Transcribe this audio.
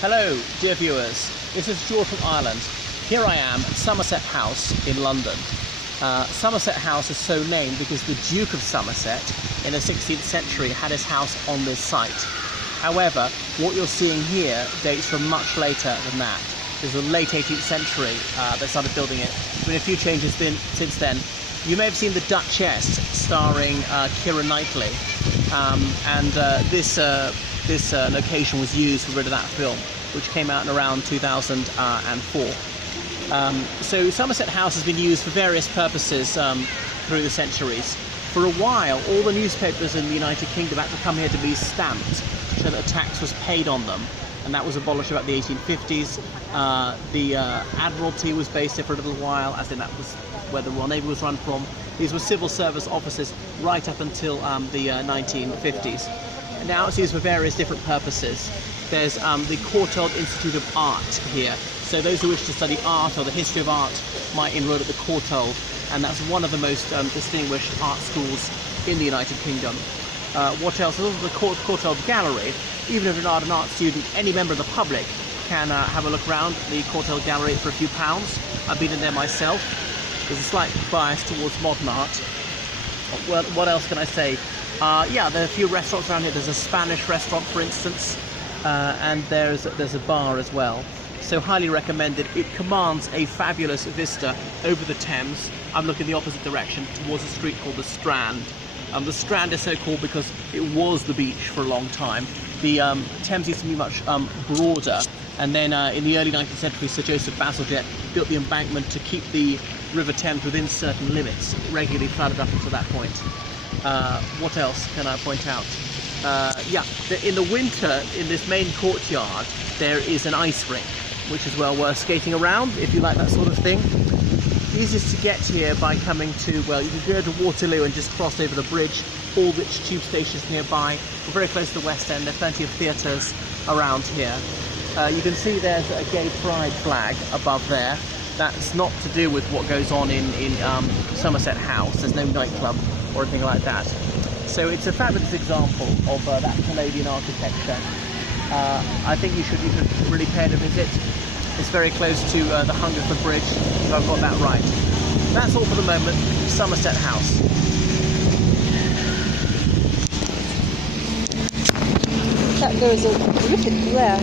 Hello, dear viewers. This is George from Ireland. Here I am at Somerset House in London. Somerset House is so named because the Duke of Somerset in the 16th century had his house on this site. However, what you're seeing here dates from much later than that. It was the late 18th century they started building it. There's been a few changes since then. You may have seen The Duchess starring Keira Knightley, and this location was used for rid of that film, which came out in around 2004. So Somerset House has been used for various purposes through the centuries. For a while, all the newspapers in the United Kingdom had to come here to be stamped so that a tax was paid on them, and that was abolished about the 1850s. The Admiralty was based here for a little while, as in that was where the Royal Navy was run from. These were civil service offices right up until the 1950s. And now it's used for various different purposes. There's the Courtauld Institute of Art here. So those who wish to study art or the history of art might enroll at the Courtauld, and that's one of the most distinguished art schools in the United Kingdom. What else? There's also the Courtauld Gallery. Even if you're not an art student, any member of the public can have a look around the Courtauld Gallery for a few pounds. I've been in there myself. There's a slight bias towards modern art. Well, what else can I say? Yeah, there are a few restaurants around here. There's a Spanish restaurant, for instance, and there's a bar as well. So highly recommended. It commands a fabulous vista over the Thames. I'm looking the opposite direction towards a street called the Strand. The Strand is so called because it was the beach for a long time. The Thames used to be much broader, and then in the early 19th century, Sir Joseph Bazalgette built the embankment to keep the River Thames within certain limits, regularly flooded up until that point. What else can I point out? Yeah, in the winter, in this main courtyard, there is an ice rink, which is well worth skating around if you like that sort of thing. Easiest to get here by coming to, well, you can go to Waterloo and just cross over the bridge. Aldwych tube stations nearby. We're very close to the West End. There are plenty of theatres around here. You can see there's a gay pride flag above there. That's not to do with what goes on in Somerset House. There's no nightclub or anything like that. So it's a fabulous example of that Canadian architecture. I think you should really pay it a visit. It's very close to the Hungerford Bridge, if I've got that right. That's all for the moment. Somerset House. That goes a terrific there.